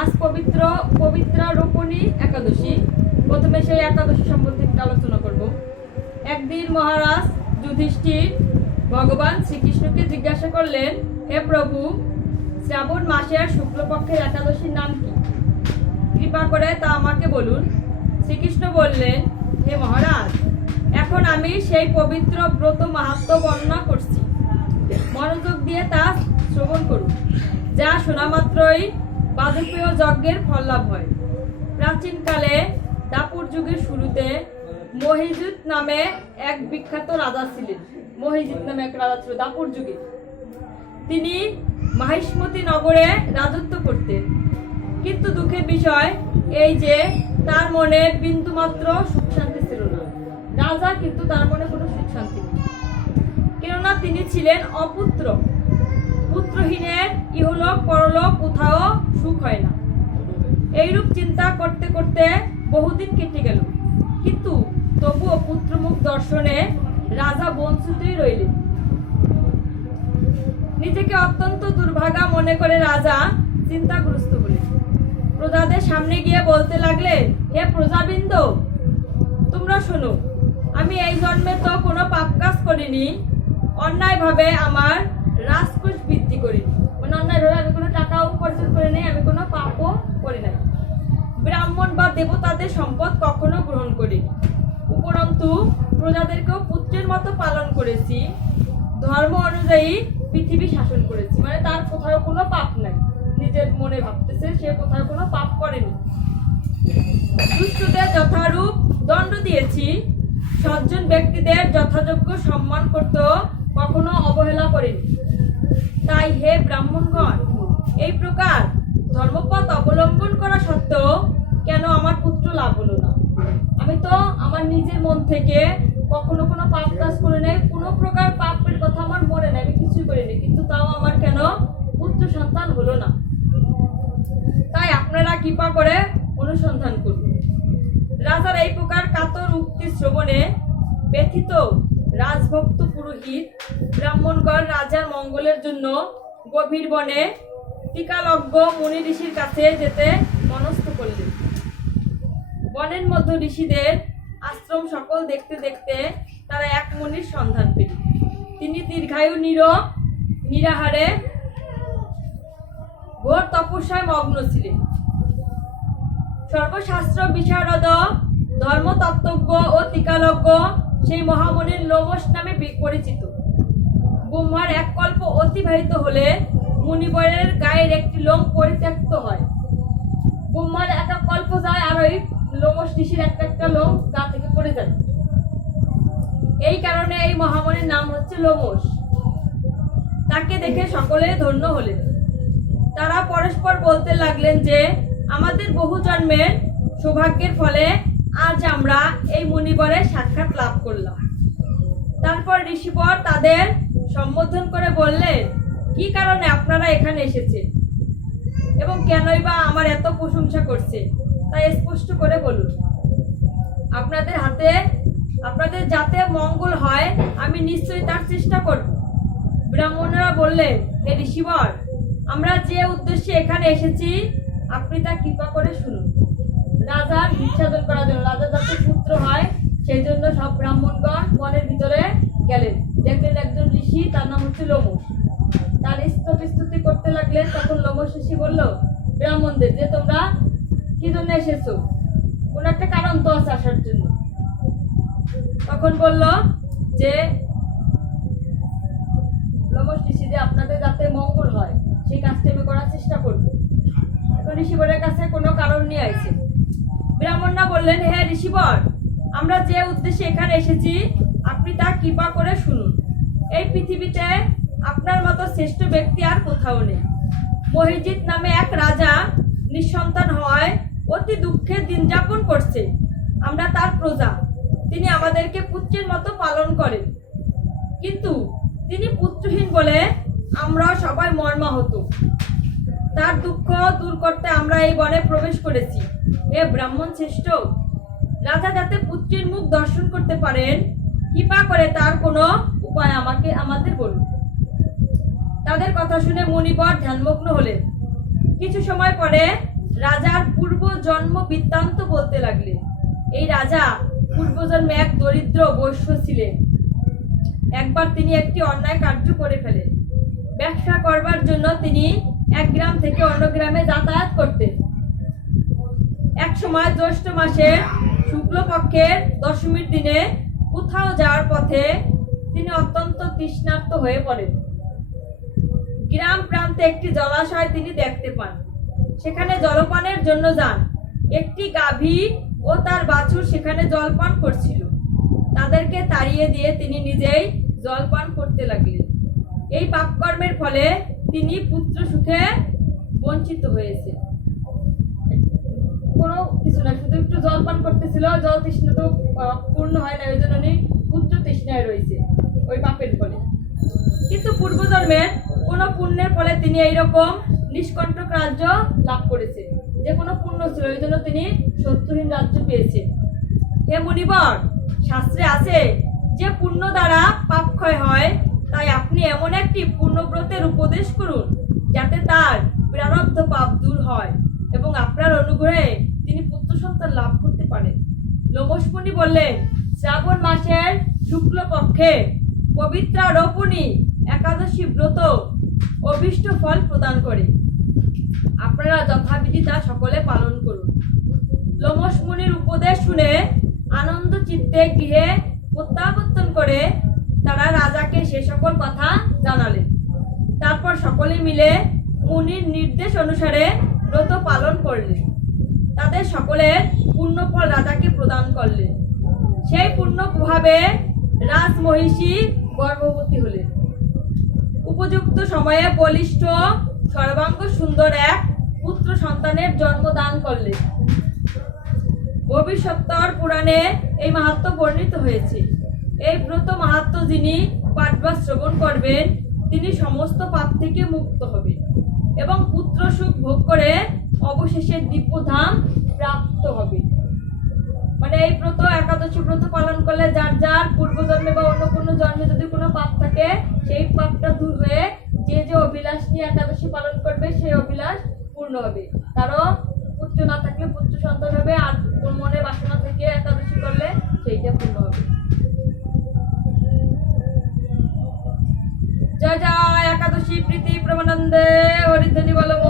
আজ পবিত্র পবিত্র রোপণী একাদশী। প্রথমে সেই একাদশী সম্বন্ধে আলোচনা করব। একদিন মহারাজ যুধিষ্ঠির ভগবান শ্রীকৃষ্ণকে জিজ্ঞাসা করলেন, হে প্রভু, শ্রাবণ মাসের শুক্লপক্ষের একাদশীর নাম কি? কৃপা করে তা আমাকে বলুন। শ্রীকৃষ্ণ বললেন, হে মহারাজ, এখন আমি সেই পবিত্র ব্রত মাহাত্ম বর্ণনা করছি। মনোযোগ দিয়ে তা শ্রবণ করুন। যা শোনা মাত্রই বাজপেয় যজ্ঞের ফল লাভ হয়। প্রাচীনকালে দাপুর যুগের শুরুতে মহিজুত নামে এক বিখ্যাত রাজা ছিলেন। মহিজিৎ নামে এক রাজা ছিল দাপুর যুগে। তিনি মাহিষ্মতি নগরে রাজত্ব করতেন। কিন্তু দুঃখের বিষয় এই যে তার মনে বিন্দুমাত্র সুখ শান্তি ছিল না। রাজা কিন্তু তার মনে কোনো সুখ শান্তি নেই। কেননা তিনি ছিলেন অপুত্র। পুত্রহীনের ইহলোক, পরলোক কোথাও সুখ হয় না। এইরূপ চিন্তা করতে করতে বহুদিন কেটে গেল। কিন্তু তবুও পুত্রমুখ দর্শনে রাজা বঞ্চিতই রইলেন। নিজেকে অত্যন্ত দুর্ভাগা মনে করে রাজা চিন্তাগ্রস্ত হলেন। প্রজাদের সামনে গিয়ে বলতে লাগলেন, হে প্রজাবৃন্দ, তোমরা শোনো, আমি এই জন্মে তো কোনো পাপ কাজ করিনি। অন্যায়ভাবে আমার রাজকোষ বৃদ্ধি করি। মানে অন্যায়ভাবে আমি কোনো টাকা উপার্জন করে নেই, আমি কোনো পাপও করি নাই ব্রাহ্মণ বা দেবতাদের সম্পদ কখনো গ্রহণ করি। উপরন্তু, প্রজাদেরকেও পুত্রের মতো পালন করেছি। ধর্ম অনুযায়ী পৃথিবী শাসন করেছি। মানে তার কোথাও কোনো পাপ নাই। নিজের মনে ভাবতেছে, সে কোথাও কোনো পাপ করেনি। দুষ্টদের যথারূপ দণ্ড দিয়েছি। সজ্জন ব্যক্তিদের যথাযোগ্য সম্মান করতে কখনো অবহেলা করেনি। তাই হে ব্রাহ্মণগণ, এই প্রকার ধর্মপথ অবলম্বন করা সত্ত্বেও কেন আমার পুত্র লাভ হলো না? আমি তো আমার নিজের মন থেকে কখনো কোনো পাপ কাজ করে নেই, কোনো প্রকার পাপের কথা আমার মনে নেই, আমি কিছুই করিনি কিন্তু তাও আমার কেন পুত্র সন্তান হলো না? তাই আপনারা কৃপা করে অনুসন্ধান করুন। রাজার এই প্রকার কাতর উক্তি শ্রবণে ব্যথিত রাজভক্ত পুরোহিত ব্রাহ্মণগণ রাজার মঙ্গলের জন্য গভীর বনে টিকালজ্ঞ মুনি ঋষির কাছে যেতে মনস্থ করলেন। বনের মধ্য ঋষিদের আশ্রম সকল দেখতে দেখতে তারা এক মুনির সন্ধান পেল। তিনি দীর্ঘায়ু, নির, নিরাহারে ঘোর তপস্যায় মগ্ন ছিলেন। সর্বশাস্ত্র বিশারদ ধর্মতত্ত্বজ্ঞ ও টিকালজ্ঞ সেই মহামনির লোমস নামে পরিচিত। ব্রহ্মার এক কল্প অতিবাহিত হলে মুনিবরের গায়ের একটি লোম পরিত্যক্ত হয়। ব্রহ্মার একটা কল্প যায় আর ওই লোমস ঋষির একটা একটা লোম গা থেকে পড়ে যায়। এই কারণে এই মহামনির নাম হচ্ছে লোমস। তাকে দেখে সকলে ধন্য হলেন। তারা পরস্পর বলতে লাগলেন যে, আমাদের বহু জন্মের সৌভাগ্যের ফলে আজ আমরা এই মুনিবরের সাক্ষাৎ লাভ করলাম। তারপর ঋষিবর তাদের সম্বোধন করে বললেন, কি কারণে আপনারা এখানে এসেছেন? এবং কেনই বা আমার এত প্রশংসা করছে তা স্পষ্ট করে বলুন। আপনাদের হাতে, আপনাদের যাতে মঙ্গল হয়, আমি নিশ্চয়ই তার চেষ্টা করব। ব্রাহ্মণরা বললেন, হে ঋষিবর, আমরা যে উদ্দেশ্যে এখানে এসেছি, আপনি তা কৃপা করে শুনুন। ভিক্ষাদন করার জন্য। রাজা যাতে পুত্র হয়, সেই জন্য সব ব্রাহ্মণগণ বনের ভিতরে গেলেন। দেখলেন একজন ঋষি, তার নাম হচ্ছে লোমস তার স্তুতি স্তুতি করতে লাগলেন, তখন লোমস ঋষি বলল, ব্রাহ্মণদের, যে তোমরা কি জন্য এসেছ? কোন একটা কারণ তো আছে আসার জন্য। তখন বলল যে লোমস ঋষি, যে আপনাদের যাতে মঙ্গল হয়, সেই কাজটা আমি করার চেষ্টা করব। এখন ঋষিবরের কাছে কোনো কারণ নিয়ে আইছে। ব্রাহ্মণরা বললেন হে ঋষিবর, আমরা যে উদ্দেশ্যে এখানে এসেছি, আপনি তা কৃপা করে শুনুন। এই পৃথিবীতে আপনার মতো শ্রেষ্ঠ ব্যক্তি আর কোথাও নেই। মহিজিৎ নামে এক রাজা নিঃসন্তান হওয়ায় অতি দুঃখে দিন যাপন করছে। আমরা তার প্রজা। তিনি আমাদেরকে পুত্রের মতো পালন করেন। কিন্তু তিনি পুত্রহীন বলে আমরা সবাই মর্মাহত। তার দুঃখ দূর করতে আমরা এই বনে প্রবেশ করেছি। এ ব্রাহ্মণ শ্রেষ্ঠ রাজা যাতে পুত্রের মুখ দর্শন করতে পারেন, কৃপা করে তার কোনো উপায় আমাকে, আমাদের বলুন। তাদের কথা শুনে মণিবর ধ্যানমগ্ন হলেন। কিছু সময় পরে রাজার পূর্ব জন্ম বৃত্তান্ত বলতে লাগলেন। এই রাজা পূর্বজন্মে এক দরিদ্র বৈশ্য ছিলেন। একবার তিনি একটি অন্যায় কার্য করে ফেলেন। ব্যবসা করবার জন্য তিনি এক গ্রাম থেকে অন্য গ্রামে যাতায়াত করতেন। এক সময় জ্যৈষ্ঠ মাসে শুক্লপক্ষের দশমীর দিনে কোথাও যাওয়ার পথে তিনি অত্যন্ত তৃষ্ণার্ত হয়ে পড়েন। গ্রাম প্রান্তে একটি জলাশয় তিনি দেখতে পান। সেখানে জলপানের জন্য যান। একটি গাভী ও তার বাছুর সেখানে জলপান করছিল। তাদেরকে তাড়িয়ে দিয়ে তিনি নিজেই জলপান করতে লাগলেন। এই পাপকর্মের ফলে তিনি পুত্র সুখে বঞ্চিত হয়েছে কোনো কিছু না শুধু একটু জল পান করতেছিল, জল তৃষ্ণা তো পূর্ণ হয় না ওই জন্য উনি পুত্র তৃষ্ণায় রয়েছে, ওই পাপের ফলে। কিন্তু পূর্বজন্মের কোনো পুণ্যের ফলে তিনি এইরকম নিষ্কণ্টক রাজ্য লাভ করেছে, যে কোনো পুণ্য ছিল ওই জন্য তিনি শত্রুহীন রাজ্য পেয়েছেন হে মুনিবর, শাস্ত্রে আছে, যে পুণ্য দ্বারা পাপ ক্ষয় হয়, তাই আপনি এমন একটি পুণ্যব্রতের উপদেশ করুন, যাতে তার প্রারব্ধ পাপ দূর হয়, এবং আপনার অনুগ্রহে তিনি পুত্র সন্তান লাভ করতে পারেন। লোমস মুনি বললেন, শ্রাবণ মাসের শুক্লপক্ষে পবিত্রা রোপণী একাদশী ব্রত অভিষ্ট ফল প্রদান করে। আপনারা যথাবিধি তা সকলে পালন করুন। লোমস মুনির উপদেশ শুনে আনন্দ চিত্তে গৃহে প্রত্যাবর্তন করে তারা রাজাকে সে সকল কথা জানালেন। তারপর সকলে মিলে মুনির নির্দেশ অনুসারে ব্রত পালন করলেন। তাদের সকলের পুণ্যফল রাজাকে প্রদান করলেন। সেই পুণ্য প্রভাবে রাজমহিষী গর্ভবতী হলেন। উপযুক্ত সময়ে বলিষ্ঠ, সর্বাঙ্গ সুন্দর এক পুত্র সন্তানের জন্মদান করলেন। ভবিষ্যত্তর পুরাণে এই মাহাত্ম বর্ণিত হয়েছে। এই ব্রত মাহাত্ম যিনি পাঠ বা শ্রবণ করবেন, তিনি সমস্ত পাপ থেকে মুক্ত হবেন এবং পুত্র সুখ ভোগ করে অবশেষে দিব্যধাম প্রাপ্ত হবে। মানে এই ব্রত, একাদশী ব্রত পালন করলে যার যার পূর্বজন্মে বা অন্য কোনো জন্মে যদি কোনো পাপ থাকে, সেই পাপটা দূর হয়ে যে যে অভিলাষ নিয়ে একাদশী পালন করবে, সেই অভিলাষ পূর্ণ হবে। কারও পুত্র না থাকলে পুত্র সন্তান হবে, আর মনে বাসনা থেকে একাদশী করলে সেইটা পূর্ণ হবে। জয় জয়, একাদশী প্রীতি প্রমানন্দে, হরিধ্বনি বলব।